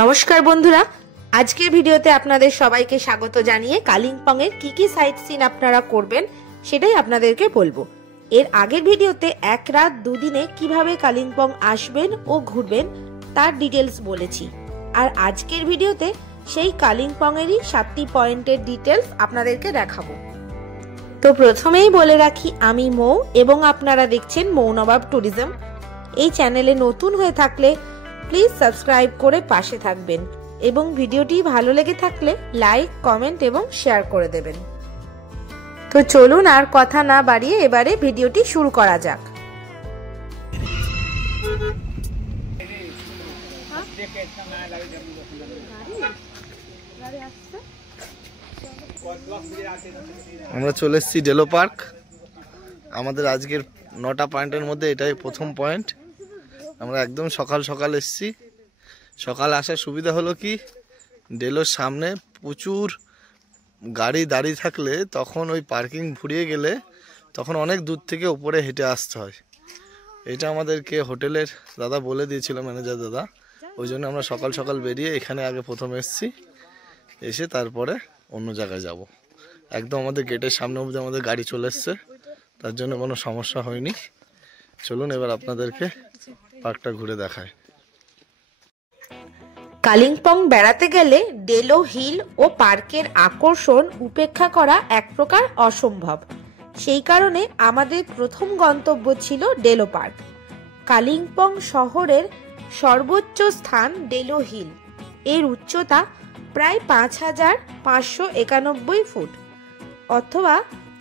নমস্কার বন্ধুরা, আজকের ভিডিওতে আপনাদের সবাইকে স্বাগত জানিয়ে কালিম্পং এর কি সাইট সিন আপনারা করবেন সেটাই আপনাদেরকে বলবো। এর আগের ভিডিওতে এক রাত দুদিনে কিভাবে কালিম্পং আসবেন ও ঘুরবেন তার ডিটেলস বলেছি, আর আজকের ভিডিওতে সেই কালিম্পং এরই 7টি পয়েন্টের ডিটেলস আপনাদেরকে দেখাবো। তো প্রথমেই বলে রাখি, আমি মৌ এবং আপনারা দেখছেন মৌ নবাব ট্যুরিজম। এই চ্যানেলে নতুন হয়ে থাকলে প্লিজ সাবস্ক্রাইব করে পাশে থাকবেন এবং ভিডিওটি ভালো লেগে থাকলে লাইক, কমেন্ট এবং শেয়ার করে দেবেন। তো চলুন আর কথা না বাড়িয়ে এবারে ভিডিওটি শুরু করা যাক। আমরা চলে এসেছি ডেলো পার্ক। আমাদের আজকের 9টা পয়েন্টের মধ্যে এটাই প্রথম পয়েন্ট। আমরা একদম সকাল সকাল এসেছি। সকাল আসার সুবিধা হলো কি, ডেলোর সামনে প্রচুর গাড়ি দাঁড়িয়ে থাকলে তখন ওই পার্কিং ফুরিয়ে গেলে তখন অনেক দূর থেকে উপরে হেঁটে আসতে হয়। এটা আমাদেরকে হোটেলের দাদা বলে দিয়েছিল, ম্যানেজার দাদা। ওই জন্য আমরা সকাল সকাল বেরিয়ে এখানে আগে প্রথম এসেছি, এসে তারপরে অন্য জায়গায় যাব। একদম আমাদের গেটের সামনে অবধি আমাদের গাড়ি চলে এসছে, তার জন্য কোনো সমস্যা হয়নি। চলুন এবার আপনাদেরকে পার্কটা ঘুরে দেখায়। কালিম্পং বেড়াতে গেলে ডেলো হিল ও পার্কের আকর্ষণ উপেক্ষা করা এক প্রকার অসম্ভব। সেই কারণে আমাদের প্রথম গন্তব্য ছিল ডেলো পার্ক। কালিম্পং শহরের সর্বোচ্চ স্থান ডেলো হিল। এর উচ্চতা প্রায় ৫৫৯১ ফুট অথবা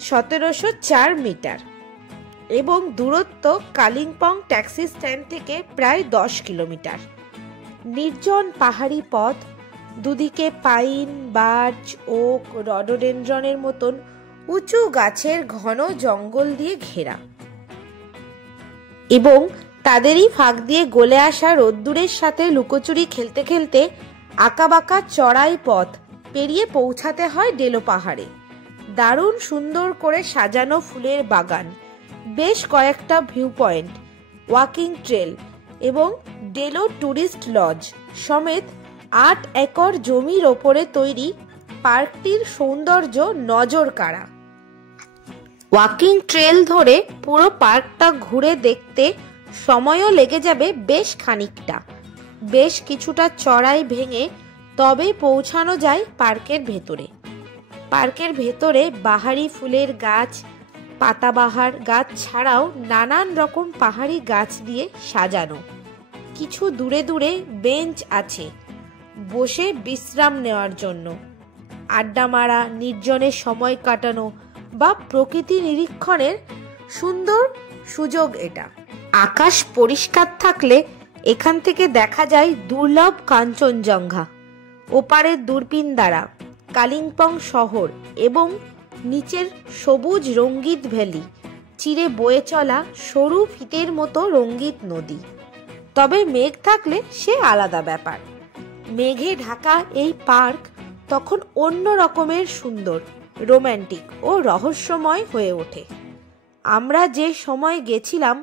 ১৭০৪ মিটার এবং দূরত্ব কালিম্পং ট্যাক্সি স্ট্যান্ড থেকে প্রায় ১০ কিলোমিটার। নির্জন পাহাড়ি পথ, দুদিকে পাইন, বার্চ, ওক, রডোডেনড্রনের মতন উঁচু গাছের ঘন জঙ্গল দিয়ে ঘেরা এবং তাদেরই ফাঁক দিয়ে গলে আসা রোদ্দুরের সাথে লুকোচুরি খেলতে খেলতে আঁকাবাঁকা চড়াই পথ পেরিয়ে পৌঁছাতে হয় ডেলো পাহাড়ে। দারুণ সুন্দর করে সাজানো ফুলের বাগান, বেশ কয়েকটা ভিউ পয়েন্ট, ওয়াকিং ট্রেল এবং ডেলো ট্যুরিস্ট লজ সমেত ৮ একর জমির ওপরে তৈরি পার্কটির সৌন্দর্য নজর কাড়া। ওয়াকিং ট্রেল ধরে পুরো পার্কটা ঘুরে দেখতে সময়ও লেগে যাবে বেশ খানিকটা। বেশ কিছুটা চড়াই ভেঙে তবেই পৌঁছানো যায় পার্কের ভেতরে। পার্কের ভেতরে বাহারি ফুলের গাছ, পাতাবাহার গাছ ছাড়াও নানান রকম পাহাড়ি গাছ দিয়ে সাজানো। কিছু দূরে দূরে বেঞ্চ আছে বসে বিশ্রাম নেওয়ার জন্য, আড্ডা মারা, নির্জনে সময় কাটানো বা প্রকৃতি নিরীক্ষণের সুন্দর সুযোগ এটা। আকাশ পরিষ্কার থাকলে এখান থেকে দেখা যায় দুর্লভ কাঞ্চনজঙ্ঘা, ওপারের দূরবীন দ্বারা কালিম্পং শহর এবং নিচের সবুজ রঙ্গিত ভ্যালি, চিরে বয়ে চলা সরু ফিতের মতো রঙ্গিত নদী। তবে মেঘ থাকলে সে আলাদা ব্যাপার। মেঘে ঢাকা এই পার্ক তখন অন্য রকমের সুন্দর, রোম্যান্টিক ও রহস্যময় হয়ে ওঠে। আমরা যে সময় গেছিলাম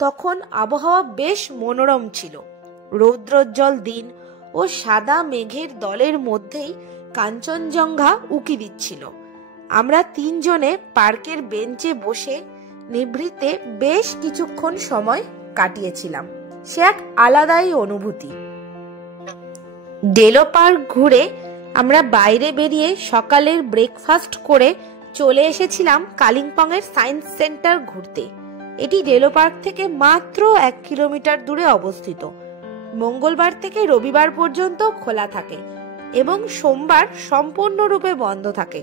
তখন আবহাওয়া বেশ মনোরম ছিল। রৌদ্রোজ্জ্বল দিন ও সাদা মেঘের দলের মধ্যেই কাঞ্চনজঙ্ঘা উকি দিচ্ছিল। আমরা 3 জনে পার্কের বেঞ্চে বসে নিভৃতে বেশ কিছুক্ষণ সময় কাটিয়েছিলাম। সে এক আলাদাই অনুভূতি। ডেলো পার্ক ঘুরে আমরা বাইরে বেরিয়ে সকালের ব্রেকফাস্ট করে চলে এসেছিলাম কালিম্পং এর সায়েন্স সেন্টার ঘুরতে। এটি ডেলো পার্ক থেকে মাত্র 1 কিলোমিটার দূরে অবস্থিত। মঙ্গলবার থেকে রবিবার পর্যন্ত খোলা থাকে এবং সোমবার সম্পূর্ণরূপে বন্ধ থাকে।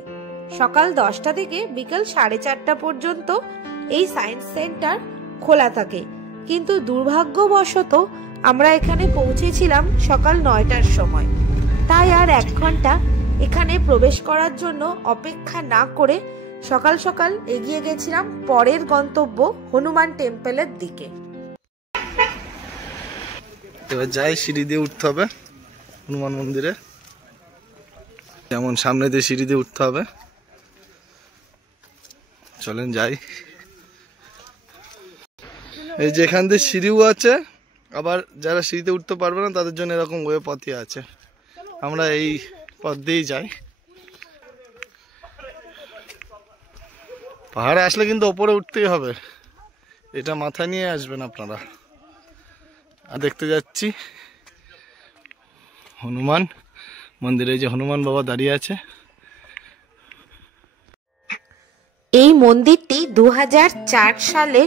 সকাল 10টা থেকে বিকাল 4:30 পর্যন্ত এই সায়েন্স সেন্টার খোলা থাকে, কিন্তু দুর্ভাগ্যবশত আমরা এখানে পৌঁছেছিলাম সকাল 9টার সময়। তাই আর 1 ঘন্টা এখানে প্রবেশ করার জন্য অপেক্ষা না করে সকাল সকাল এগিয়ে গেছিলাম পরের গন্তব্য হনুমান টেম্পলের দিকে। এবার যাই, সিঁড়ি দিয়ে উঠতে হবে হনুমান মন্দিরে। যেমন সামনে দিয়ে সিঁড়ি দিয়ে উঠতে হবে। চলেন যাই। এই যে এখান দিয়ে সিঁড়িও আছে আবার যারা সিঁড়িতে উঠতে পারবে না তাদের জন্য এরকম ওয়ে পথই আছে, আমরা এই পথ দিয়েই যাই। পাহাড়ে আসলে কিন্তু ওপরে উঠতেই হবে, এটা মাথায় নিয়ে আসবেন আপনারা। আর দেখতে যাচ্ছি হনুমান মন্দিরে, যে হনুমান বাবা দাঁড়িয়ে আছে। এই মন্দিরটি 2004 সালে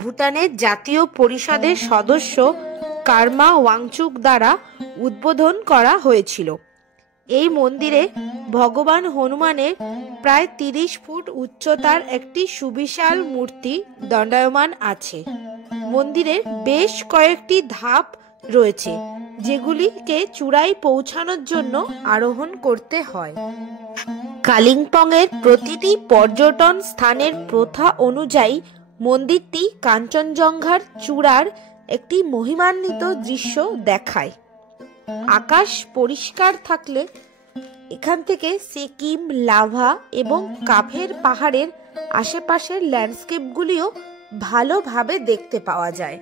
ভুটানের জাতীয় পরিষদের সদস্য কার্মা ওয়াংচুক দ্বারা উদ্বোধন করা হয়েছিল। এই মন্দিরে ভগবান হনুমানের প্রায় 30 ফুট উচ্চতার একটি সুবিশাল মূর্তি দণ্ডায়মান আছে। মন্দিরের বেশ কয়েকটি ধাপ রয়েছে, যেগুলিকে চূড়ায় পৌঁছানোর জন্য আরোহণ করতে হয়। কালিম্পংয়ের প্রতিটি পর্যটন স্থানের প্রথা অনুযায়ী মন্দিরটি কাঞ্চনজঙ্ঘার চূড়ার একটি মহিমান্বিত দৃশ্য দেখায়। আকাশ পরিষ্কার থাকলে এখান থেকে সিকিম, লাভা এবং কাফের পাহাড়ের আশেপাশের ল্যান্ডস্কেপগুলিও ভালোভাবে দেখতে পাওয়া যায়।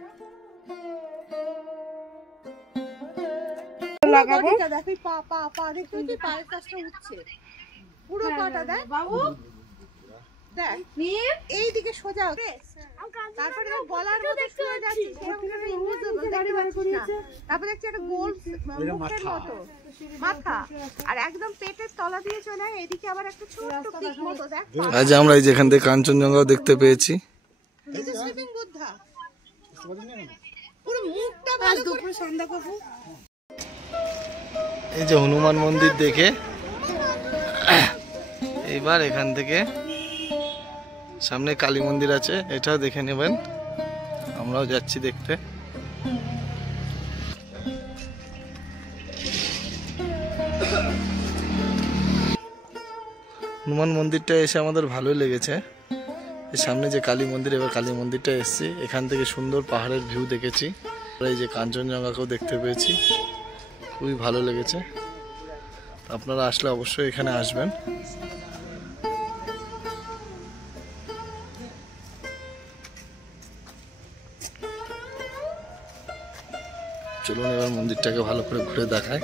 পুরো পাটা দেখ বাবু, দেখ এইদিকে সোজা, তারপরে গলার মধ্যে শুয়ে যাচ্ছে, তারপরে দেখছি একটা গোল মুখের মতো মাথা, আর একদম পেটের তলা দিয়ে চলে এদিকে আবার একটা ছোট্ট পিক মতো। দেখ আজ আমরা এই যেখান থেকে কাঞ্চনজঙ্ঘা দেখতে পেয়েছি। বুদ্ধা পুরো মুখটা ভালো করে সন্ধ্যা করব। এই যে হনুমান মন্দির দেখে এইবার এখান থেকে সামনে কালী মন্দির আছে, এটাও দেখে নেবেন। আমরাও যাচ্ছি দেখতে। হনুমান মন্দিরটা এসে আমাদের ভালোই লেগেছে। সামনে যে কালী মন্দির, এবার কালী মন্দিরটা এসেছি, এখান থেকে সুন্দর পাহাড়ের ভিউ দেখেছি। এই যে কাঞ্চনজঙ্ঘাকেও দেখতে পেয়েছি, খুবই ভালো লেগেছে। আপনারা আসলে অবশ্যই এখানে আসবেন। চলুন এবার মন্দিরটাকে ভালো করে ঘুরে দেখায়।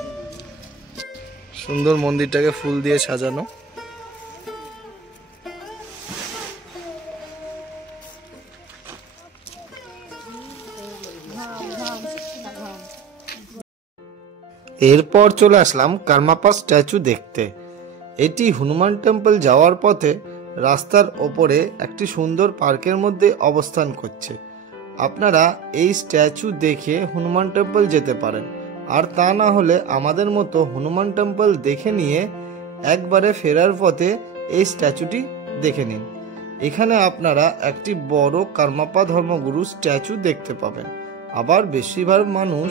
সুন্দর মন্দিরটাকে ফুল দিয়ে সাজানো। এরপর চলে আসলাম কার্মাপা স্ট্যাচু দেখতে। এটি হনুমান টেম্পল যাওয়ার পথে রাস্তার ওপরে একটি সুন্দর পার্কের মধ্যে অবস্থান করছে। আপনারা এই স্ট্যাচু দেখে হনুমান টেম্পল যেতে পারেন, আর তা না হলে আমাদের মতো হনুমান টেম্পল দেখে নিয়ে একবারে ফেরার পথে এই স্ট্যাচুটি দেখে নিন। এখানে আপনারা একটি বড় কার্মাপা ধর্মগুরু স্ট্যাচু দেখতে পাবেন। আবার বেশিরভাগ মানুষ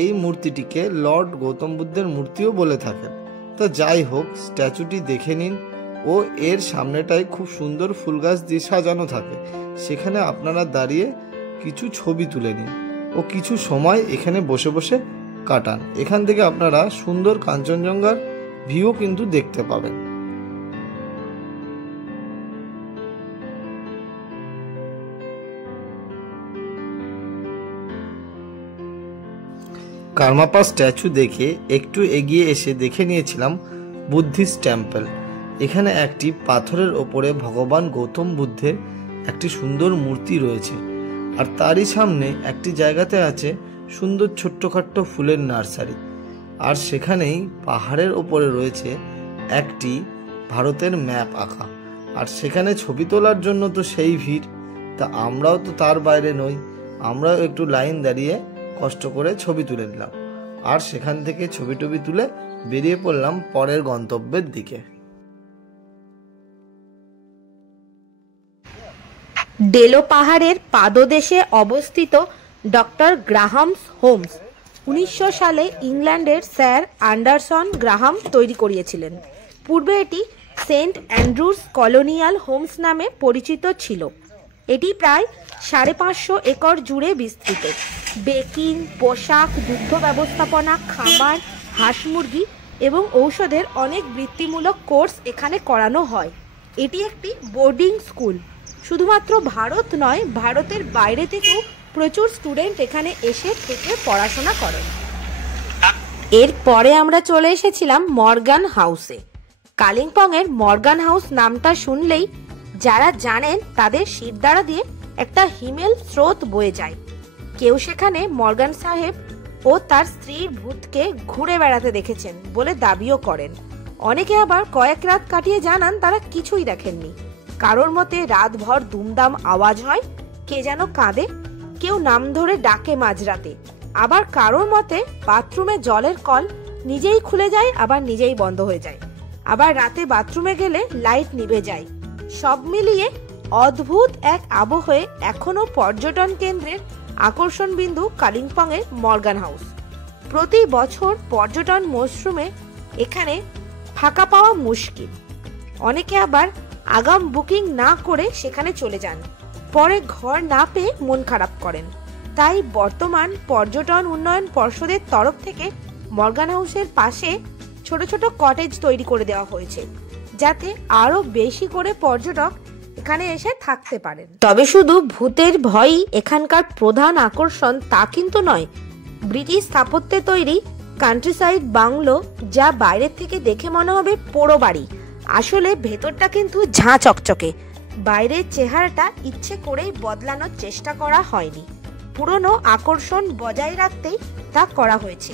এই মূর্তিটিকে লর্ড গৌতম বুদ্ধের মূর্তিও বলে থাকেন। তো যাই হোক, স্ট্যাচুটি দেখে নিন। ও এর সামনেটায় খুব সুন্দর ফুল গাছ দিয়ে সাজানো থাকে, সেখানে আপনারা দাঁড়িয়ে কিছু ছবি তুলে নিন ও কিছু সময় এখানে বসে বসে কাটান। এখান থেকে আপনারা সুন্দর কাঞ্চনজঙ্ঘার ভিউ কিন্তু দেখতে পাবেন। কার্মাপা স্ট্যাচু দেখে একটু এগিয়ে এসে দেখে নিয়েছিলাম বুদ্ধিস্ট টেম্পল। এখানে একটি পাথরের ওপরে ভগবান গৌতম বুদ্ধের একটি সুন্দর মূর্তি রয়েছে, আর তারই সামনে একটি জায়গাতে আছে সুন্দর ছোট্টখাট্ট ফুলের নার্সারি। আর সেখানেই পাহাড়ের ওপরে রয়েছে একটি ভারতের ম্যাপ আঁকা, আর সেখানে ছবি তোলার জন্য তো সেই ভিড়। তা আমরাও তো তার বাইরে নই, আমরাও একটু লাইন দাঁড়িয়ে কষ্ট করে ছবি তুলে নিলাম, আর সেখান থেকে ছবি টবি তুলে বেরিয়ে পড়লাম পরের গন্তব্যের দিকে। ডেলো পাহাড়ের পাদদেশে অবস্থিত ডক্টর গ্রাহামস হোমস 1900 সালে ইংল্যান্ডের স্যার অ্যান্ডারসন গ্রাহাম তৈরি করিয়েছিলেন। পূর্বে এটি সেন্ট অ্যান্ড্রুস কলোনিয়াল হোমস নামে পরিচিত ছিল। এটি প্রায় 550 একর জুড়ে বিস্তৃত। বেকিং, পোশাক, দুগ্ধ ব্যবস্থাপনা, খামার, হাঁস মুরগি এবং ঔষধের অনেক বৃত্তিমূলক কোর্স এখানে করানো হয়। এটি একটি বোর্ডিং স্কুল। শুধুমাত্র ভারত নয়, ভারতের বাইরে থেকেও প্রচুর স্টুডেন্ট এখানে এসে থেকে পড়াশোনা করেন। এরপরে আমরা চলে এসেছিলাম মর্গান হাউসে। কালিম্পংয়ের মর্গান হাউস নামটা শুনলেই যারা জানেন তাদের শিরদাঁড়া দিয়ে একটা হিমেল স্রোত বয়ে যায়। কেউ সেখানে মর্গান সাহেব ও তার স্ত্রীর ভূতকে ঘুরে বেড়াতে দেখেছেন বলে দাবিও করেন। অনেকে আবার কয়েক রাত কাটিয়ে জানান তারা কিছুই দেখেননি। কারোর মতে রাতভর দুমদাম আওয়াজ হয়, কে যেন কাঁদে, কেউ নাম ধরে ডাকে মাঝরাতে। আবার কারোর মতে বাথরুমে জলের কল নিজেই খুলে যায়, আবার নিজেই বন্ধ হয়ে যায়। আবার রাতে বাথরুমে গেলে লাইট নিভে যায়। সব মিলিয়ে অদ্ভুত এক আবহে এখনো পর্যটন কেন্দ্রের আকর্ষণ বিন্দু কালিম্পংয়ের মর্গান হাউস। প্রতি বছর পর্যটন মরশুমে এখানে ফাঁকা পাওয়া মুশকিল। অনেকে আবার আগাম বুকিং না করে সেখানে চলে যান, পরে ঘর না পেয়ে মন খারাপ করেন। তাই বর্তমান পর্যটন উন্নয়ন পর্ষদের তরফ থেকে মর্গান হাউসের পাশে ছোট ছোট কটেজ তৈরি করে দেওয়া হয়েছে, যাতে আরো বেশি করে পর্যটক এখানে এসে থাকতে পারেন। তবে শুধু ভূতের ভয়ই এখানকার প্রধান আকর্ষণ তা কিন্তু নয়। ব্রিটিশ স্থাপত্যে তৈরি কান্ট্রিসাইড বাংলো, যা বাইরের থেকে দেখে মনে হবে পোড়ো বাড়ি, আসলে ভেতরটা কিন্তু ঝাঁ চকচকে। বাইরের চেহারাটা ইচ্ছে করেই বদলানোর চেষ্টা করা হয়নি, পুরনো আকর্ষণ বজায় রাখতেই তা করা হয়েছে।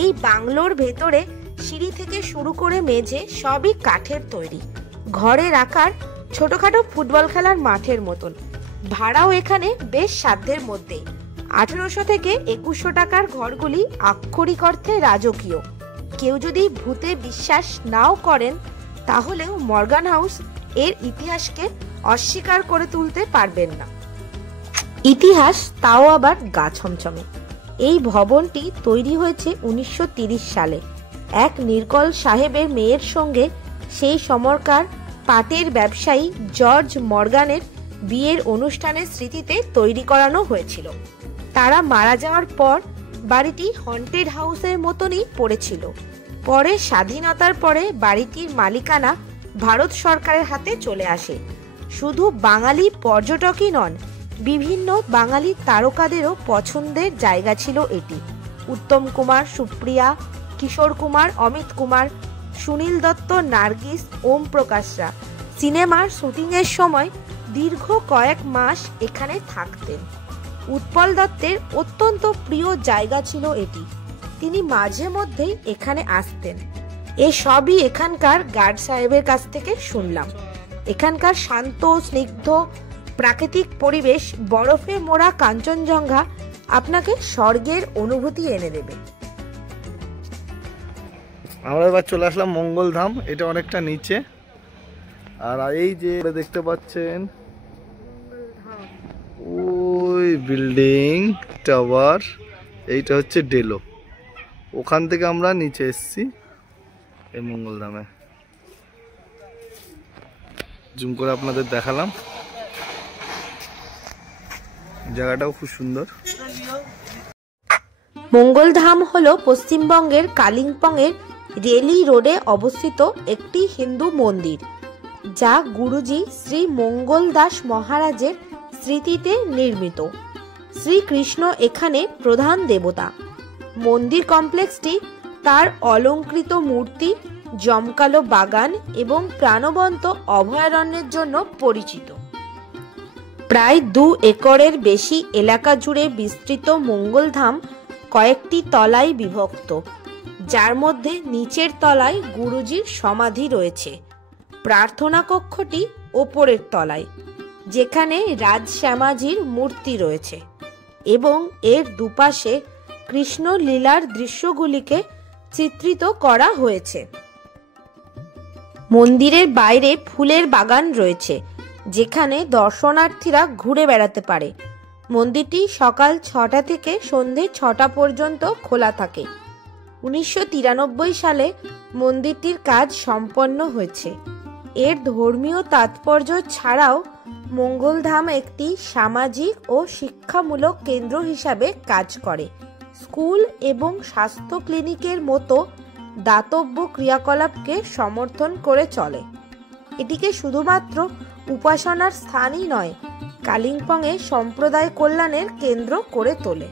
এই বাংলোর ভেতরে সিঁড়ি থেকে শুরু করে মেঝে সবই কাঠের তৈরি, ঘরের আকার ছোটখাটো ফুটবল খেলার মাঠের মতন। ভাড়াও এখানে বেশ সাধ্যের মধ্যে। 1800 থেকে 2100 টাকার ঘরগুলি আক্ষরিক অর্থে রাজকীয়। কেউ যদি ভূতে বিশ্বাস নাও করেন তাহলেও মর্গান হাউস এর ইতিহাসকে অস্বীকার করে তুলতে পারবেন না। ইতিহাস তাও আবার গা ছমছমে। এই ভবনটি তৈরি হয়েছে 1930 সালে এক নির্কল সাহেবের মেয়ের সঙ্গে সেই সময়কার পাটের ব্যবসায়ী জর্জ মর্গানের বিয়ের অনুষ্ঠানের স্মৃতিতে তৈরি করানো হয়েছিল। তারা মারা যাওয়ার পর বাড়িটি হন্টেড হাউসের মতনই পড়েছিল। পরে স্বাধীনতার পরে বাড়িটির মালিকানা ভারত সরকারের হাতে চলে আসে। শুধু বাঙালি পর্যটকই নন, বিভিন্ন বাঙালি তারকাদেরও পছন্দের জায়গা ছিল এটি। উত্তম কুমার, সুপ্রিয়া, কিশোর কুমার, অমিত কুমার, সুনীল দত্ত, নার্গিস, ওম প্রকাশরা সিনেমার শুটিংয়ের সময় দীর্ঘ কয়েক মাস এখানে থাকতেন। উৎপল দত্তের অত্যন্ত প্রিয় জায়গা ছিল এটি, তিনি মাঝে মধ্যেই এখানে আসতেন। এসবই এখানকার গার্ড সাহেবের কাছ থেকে শুনলাম। এখানকার শান্ত স্নিগ্ধ প্রাকৃতিক পরিবেশ, বরফে মোড়া কাঞ্চনজঙ্ঘা আপনাকে স্বর্গের অনুভূতি এনে দেবে। আমরা এবার চলে আসলাম মঙ্গলধাম। এটা অনেকটা নিচে, আর এই যে দেখতে পাচ্ছেন ওই বিল্ডিং টাওয়ার, এইটা হচ্ছে ডেলো। ওখান থেকে আমরা নিচে এসছি এই মঙ্গলধামে। জুম করে আপনাদের দেখালাম, জায়গাটাও খুব সুন্দর। মঙ্গলধাম হলো পশ্চিমবঙ্গের কালিম্পংয়ের রেলি রোডে অবস্থিত একটি হিন্দু মন্দির, যা গুরুজি শ্রী মঙ্গল দাস মহারাজের স্মৃতিতে নির্মিত। শ্রীকৃষ্ণ এখানে প্রধান দেবতা। মন্দির কমপ্লেক্সটি তার অলংকৃত মূর্তি, জমকালো বাগান এবং প্রাণবন্ত অভয়ারণ্যের জন্য পরিচিত। প্রায় 2 একরের বেশি এলাকা জুড়ে বিস্তৃত মঙ্গলধাম কয়েকটি তলায় বিভক্ত, যার মধ্যে নিচের তলায় গুরুজির সমাধি রয়েছে। প্রার্থনা কক্ষটি ওপরের তলায়, যেখানে রাজশ্যামাজির মূর্তি রয়েছে এবং এর দুপাশে কৃষ্ণ লীলার দৃশ্যগুলিকে চিত্রিত করা হয়েছে। মন্দিরের বাইরে ফুলের বাগান রয়েছে, যেখানে দর্শনার্থীরা ঘুরে বেড়াতে পারে। মন্দিরটি সকাল 6টা থেকে সন্ধে 6টা পর্যন্ত খোলা থাকে। 1993 সালে মন্দিরটির কাজ সম্পন্ন হয়েছে। এর ধর্মীয় তাৎপর্য ছাড়াও মঙ্গলধাম একটি সামাজিক ও শিক্ষামূলক কেন্দ্র হিসাবে কাজ করে। স্কুল এবং স্বাস্থ্য ক্লিনিকের মতো দাতব্য ক্রিয়াকলাপকে সমর্থন করে চলে। এটিকে শুধুমাত্র উপাসনার স্থানই নয়, কালিম্পংয়ে সম্প্রদায় কল্যাণের কেন্দ্র করে তোলে।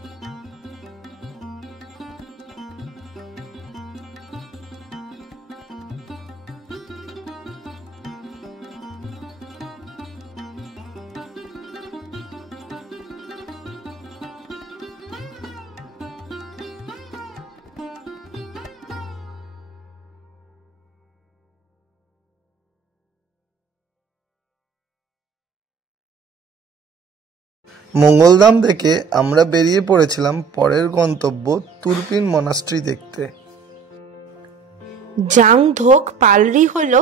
মঙ্গলধাম থেকে আমরা বেরিয়ে পড়েছিলাম পরের গন্তব্য তুরপিন মনাস্ট্রি দেখতে। জাংধোক পালরি হল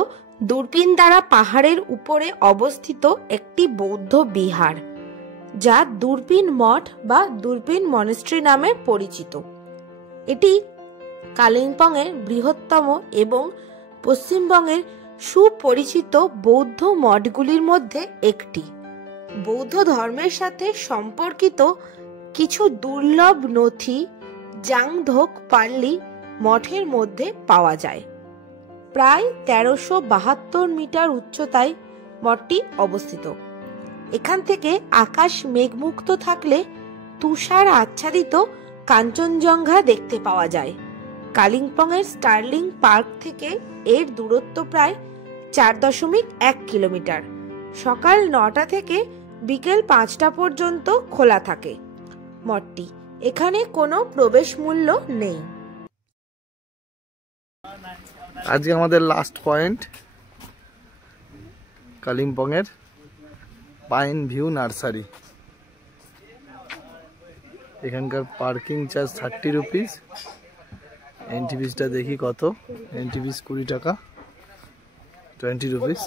দুরপিনদারা পাহাড়ের উপরে অবস্থিত একটি বৌদ্ধ বিহার, যা দুরপিন মঠ বা দুরপিন মনাস্ট্রি নামে পরিচিত। এটি কালিম্পংয়ের বৃহত্তম এবং পশ্চিমবঙ্গের সুপরিচিত বৌদ্ধ মঠগুলির মধ্যে একটি। বৌদ্ধ ধর্মের সাথে সম্পর্কিত কিছু দুর্লভ নথি জাংধোক পালরি মঠের মধ্যে পাওয়া যায়। প্রায় 1372 মিটার উচ্চতায় মঠটি অবস্থিত। এখান থেকে আকাশ মেঘমুক্ত থাকলে তুষার আচ্ছাদিত কাঞ্চনজঙ্ঘা দেখতে পাওয়া যায়। কালিম্পংয়ের স্টার্লিং পার্ক থেকে এর দূরত্ব প্রায় 4.1 কিলোমিটার। সকাল 9টা থেকে বিকেল 5টা পর্যন্ত খোলা থাকে মঠটি। এখানে কোনো প্রবেশ মূল্য নেই। আজকে আমাদের লাস্ট পয়েন্ট কালিম্পংয়ের পাইন ভিউ নার্সারি। এখানকার পার্কিং চার্জ 30 রুপিস। এন্ট্রি ফিসটা দেখি কত। এন্ট্রি ফিস 20 টাকা, 20 রুপিস।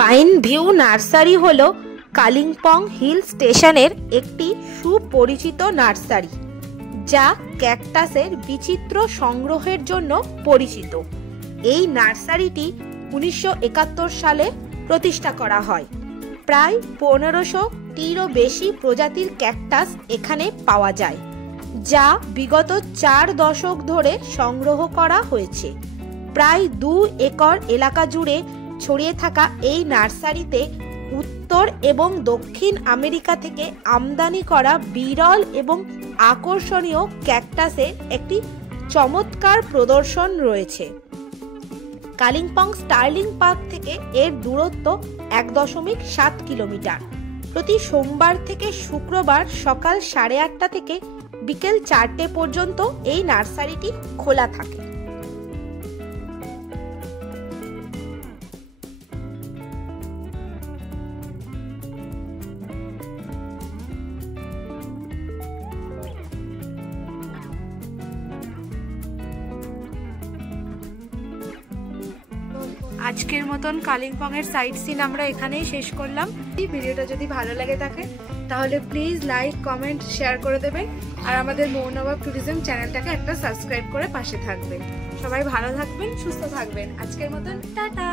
পাইন ভিউ নার্সারি হলো কালিম্পং হিল স্টেশনের একটি সুপরিচিত নার্সারি, যা ক্যাকটাসের বিচিত্র সংগ্রহের জন্য পরিচিত। এই নার্সারিটি 1971 সালে প্রতিষ্ঠা করা হয়। প্রায় 1500টিরও বেশি প্রজাতির ক্যাকটাস এখানে পাওয়া যায়, যা বিগত 4 দশক ধরে সংগ্রহ করা হয়েছে। প্রায় 2 একর এলাকা জুড়ে ছড়িয়ে থাকা এই নার্সারিতে উত্তর এবং দক্ষিণ আমেরিকা থেকে আমদানি করা বিরল এবং আকর্ষণীয় ক্যাকটাসের একটি চমৎকার প্রদর্শন রয়েছে। কালিম্পং স্টার্লিং পার্ক থেকে এর দূরত্ব 1.7 কিলোমিটার। প্রতি সোমবার থেকে শুক্রবার সকাল 8:30 থেকে বিকেল 4টে পর্যন্ত এই নার্সারিটি খোলা থাকে। আজকের মতন কালিম্পং এর সাইট সিন আমরা এখানেই শেষ করলাম। ভিডিওটা যদি ভালো লাগে থাকে তাহলে প্লিজ লাইক, কমেন্ট, শেয়ার করে দেবেন। আর আমাদের মৌনবাব ট্যুরিজম চ্যানেলটাকে একটা সাবস্ক্রাইব করে পাশে থাকবেন। সবাই ভালো থাকবেন, সুস্থ থাকবেন। আজকের মতন টাটা।